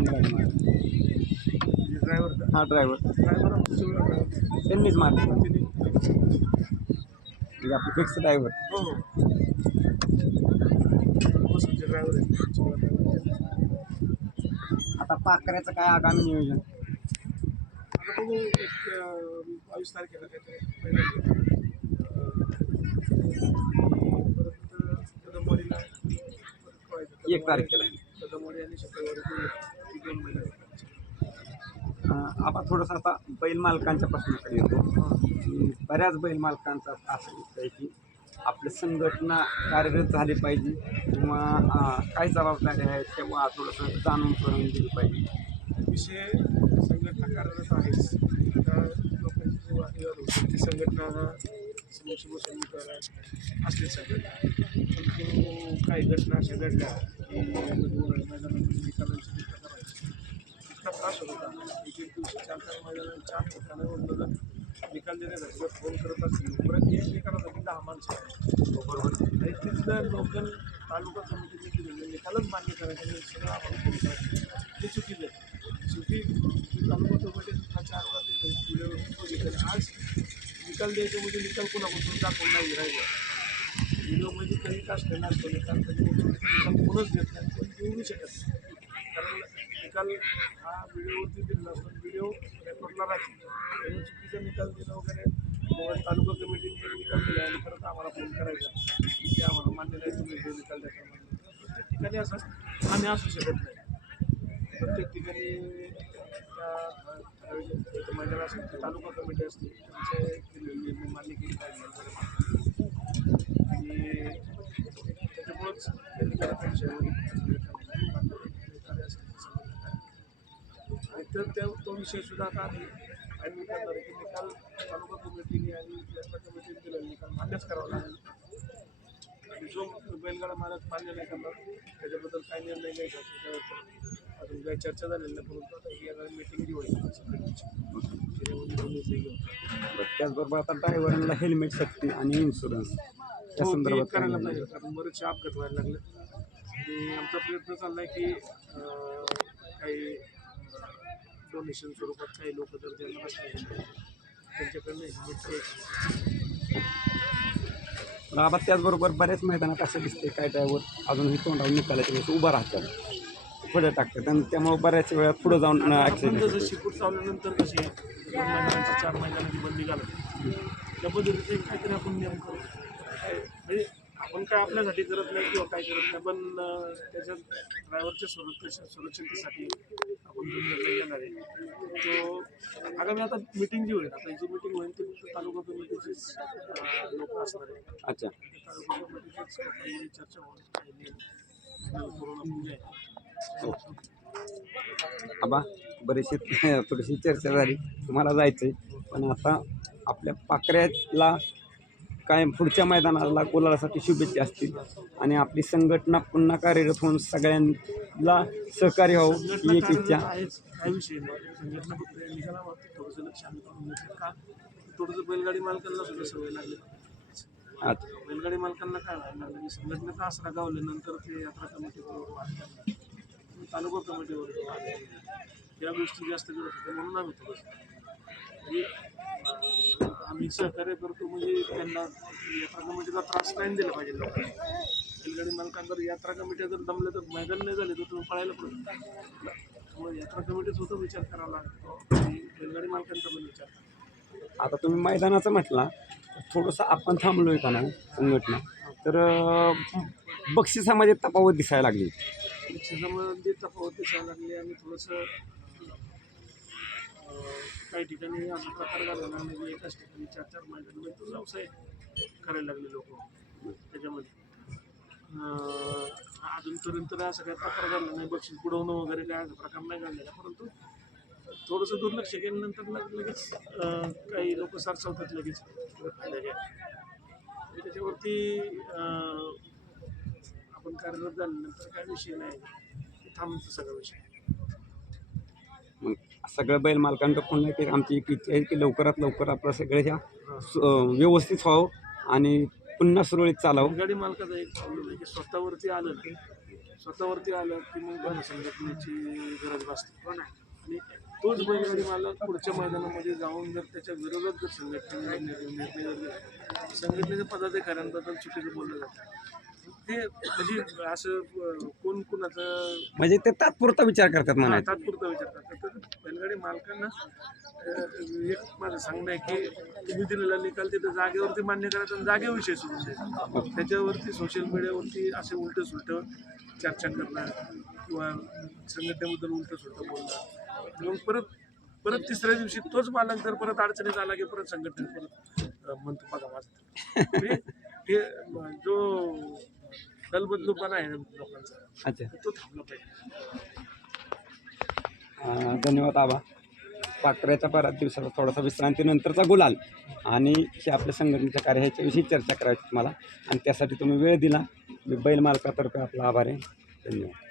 कोण गाडी मारली? ड्रायव्हर का? हा ड्रायव्हर ड्रायव्हर त्यांनीच मारली का? तिने म्हणजे आपली फिक्स ड्रायव्हर. हो हो बसूनचे ड्रायव्हर आहे. आता पाकऱ्याचं काय आगामी नियोजन? आता बघू एक 22 तारखेला काहीतरी पहिलं कदमवाडीला परत कळायचं. 1 तारखेला. कदमवाडी आणि शुक्रवारी ती 2 महिने. आपण थोडंसं आता बैल मालकांच्या प्रश्नाकडे येतो की बऱ्याच बैल मालकांचा असं दिसतंय की आपली संघटना कार्यरत झाली पाहिजे किंवा काय जबाबदारी आहे तेव्हा थोडंसं जाणून करून दिली पाहिजे. विषय संघटना कार्यरत आहेच. त्या लोकांची जी वादविवाद होते ती संघटना समक्ष बसून असली संघटना. परंतु काही घटना अशा घडल्या की मैदानामध्ये निकालांची जी प्रकार आहे इतका त्रास होत होता. एक दिवशी 4 मैदानात 4 ठिकाणावर जर निकाल देण्यासाठी जर फोन करत असतील परत एक निकालासाठी 10 माणसं आहेत बरोबर. आणि तिथलं लोकल तालुका कमिटीने दिलेले निकालच मान्य करायचं आणि सगळं आम्हाला फोन करायचं ते चुकीचं आहे. शेवटी तालुका कमिटीचा 4 वेळा बघितलं. आज निकाल द्यायचं म्हणजे निकाल कोणापासून दाखवून नाही राहिलं. व्हिडिओमध्ये काही असलेला असतो निकाल निकाल कोणच देत नाही पण देऊ शकत नाही. कारण निकाल हा व्हिडिओवरती दिलेला असतो. व्हिडिओ रेकॉर्डला राहते त्यामुळे चुकीचा निकाल दिला वगैरे तालुका कमिटीने निकाल दिला आणि परत आम्हाला फोन करायचा ते आम्हाला मान्य नाही तुम्ही जो निकाल देता मान्य. प्रत्येक ठिकाणी असं आम्ही असू शकत नाही. प्रत्येक ठिकाणी त्या महिन्याला असेल ती तालुका कमिटी असते त्यांचे निर्णय मान्य केली पाहिजे आणि त्याच्यामुळंच त्या निकालापेक्षा आणि तर तो विषयसुद्धा आता आम्ही करणार आहे की निकाल तालुका कमिटीने आणि यात्रा कमिटीने दिलेला निकाल मान्यच करावा लागेल. आणि जो बैलगाडा मालक मान्य नाही करणार त्याच्याबद्दल काही निर्णय घ्यायचा त्याच्यावर अजून काही चर्चा झालेली नाही. परंतु आता ही येणारी मीटिंग जी होईल त्याच्यामध्ये निर्णय घेऊ. त्याचबरोबर आता ड्रायव्हरांना हेल्मेट सक्ती आणि इन्शुरन्स त्या संदर्भात करायला पाहिजे. कारण बरेचसे अपघात व्हायला लागले आणि आमचा प्रयत्न चालला आहे की काही डोनेशन स्वरूपात काही लोक जर त्यांना नसले त्यांच्याकडनं आपण त्याचबरोबर बऱ्याच मैदानात असं दिसते काय ड्रायव्हर अजूनही तोंडावर निकालाच्या वेळेस उभं राहतात पुढे टाकतात आणि त्यामुळे बऱ्याच वेळा पुढे जाऊन जसं शिकूट चावल्यानंतर कशी 2 महिन्यांची 4 महिन्यांची बंदी घालत त्या पद्धतीचे काहीतरी आपण नियम करू. म्हणजे आपण काय आपल्यासाठी करत नाही किंवा काय करत नाही पण त्याच्या ड्रायव्हरच्या सुरक्षिततेसाठी आपण जो निर्णय घेणार आहे तो आगामी आता मीटिंग जी होईल आता जी मीटिंग होईल ती फक्त तालुका कमिटीचीच लोक असणार आहे. अच्छा तालुका कमिटीचीच चर्चा होऊन काही नियम करून आपण घ्यायचं. आबा बरीचशी थोडीशी चर्चा झाली तुम्हाला जायचं आहे पण आता आपल्या पाकऱ्याला काय पुढच्या मैदानाला गुलालासाठी शुभेच्छा असतील आणि आपली संघटना पुन्हा कार्यरत होऊन सगळ्यांना सहकार्य व्हावं ही एक इच्छा आहेच. काही विषय नाही. संघटना फक्त निकालावरती थोडंसं लक्ष आम्ही करून घेतलं का थोडंसं बैलगाडी मालकांना सुद्धा सवय लागली. अच्छा बैलगाडी मालकांना काय व्हायला लागलं की संघटनेचा आसरा गावल्यानंतर ते यात्रा कमिटीबरोबर वाढतात तालुका कमिटीबरोबर वाढतात या गोष्टी जास्त करत होत्या म्हणून आम्ही थोडंसं म्हणजे आम्ही सहकार्य करतो म्हणजे त्यांना यात्रा कमिटीला त्रास नाही दिला पाहिजे लोकांनी. बैलगाडी मालकांना यात्रा कमिटी जर दमले तर मैदान नाही झाले तर तुम्ही पळायला पडत. त्यामुळे यात्रा कमिटीच होता विचार करावा लागतो आणि बैलगाडी मालकांचा पण विचार करावा. आता तुम्ही मैदानाचं म्हटला थोडंसं आपण थांबलोय का नाही संघटना तर बक्षिसामध्ये तफावत दिसायला लागली. बक्षिसामध्ये तफावत दिसायला लागली आणि थोडंसं काही ठिकाणी असा प्रकार झाला ना म्हणजे एकाच ठिकाणी 4-4 मैदानामध्ये तो व्यवसाय करायला लागले लोक त्याच्यामध्ये. अजूनपर्यंत असं काही प्रकार झाला नाही बक्षीस बुडवणं वगैरे काय असा प्रकार नाही घडलेला. परंतु थोडंसं दुर्लक्ष केल्यानंतर लगेच काही लोक सरसावतात लगेच फायदा घ्या त्याच्यावरती आपण कार्यरत झाल्यानंतर काय विषय नाही थांबतो सगळा विषय. मग सगळं बैल मालकांकडं पुन्हा की आमची एक इच्छा आहे की लवकरात लवकर आपलं सगळं ह्या व्यवस्थित व्हावं आणि पुन्हा सुरळीत चालावं. गाडी मालकाचा एक प्रॉब्लेम आहे की स्वतःवरती आलं स्वतःवरती आलं की मग त्यांना संघटनेची गरज भासते आणि तोच बैलगाडी मालक पुढच्या मैदानामध्ये जाऊन जर त्याच्या विरोधात जर संघटनेने निर्णय जर घेतला, संघटनेच्या पदाधिकाऱ्यांबद्दल चुकीचं बोललं जातं, ते म्हणजे असं कोण कुणाचं म्हणजे ते तात्पुरता विचार करतात म्हणायचं. तात्पुरता विचार करतात. तर बैलगाडी मालकांना एक माझं सांगणं आहे की तुम्ही दिलेला निकाल तिथं जागेवरती मान्य करायचा आणि जागेविषयी सोडून द्यायचा. त्याच्यावरती सोशल मीडियावरती असे उलटं सुलटं चर्चा करणं किंवा संघटनेबद्दल उलटं सुलटं बोलणं, मग परत तिसऱ्या दिवशी तोच मालक जर परत अडचणीत आला की परत संघटनेत परत म्हणतो बघा माझं हे जो दलबदलूपणा आहे लोकांचा, अच्छा, तो थांबला पाहिजे. धन्यवाद आबा. पाकऱ्याच्या बऱ्याच दिवसाचा थोडासा विश्रांतीनंतरचा गुलाल आणि हे आपल्या संघटनेच्या कार्य ह्याच्याविषयी चर्चा करायची मला, आणि त्यासाठी तुम्ही वेळ दिला. मी बैल मालकातर्फे आपला आभार आहे. धन्यवाद.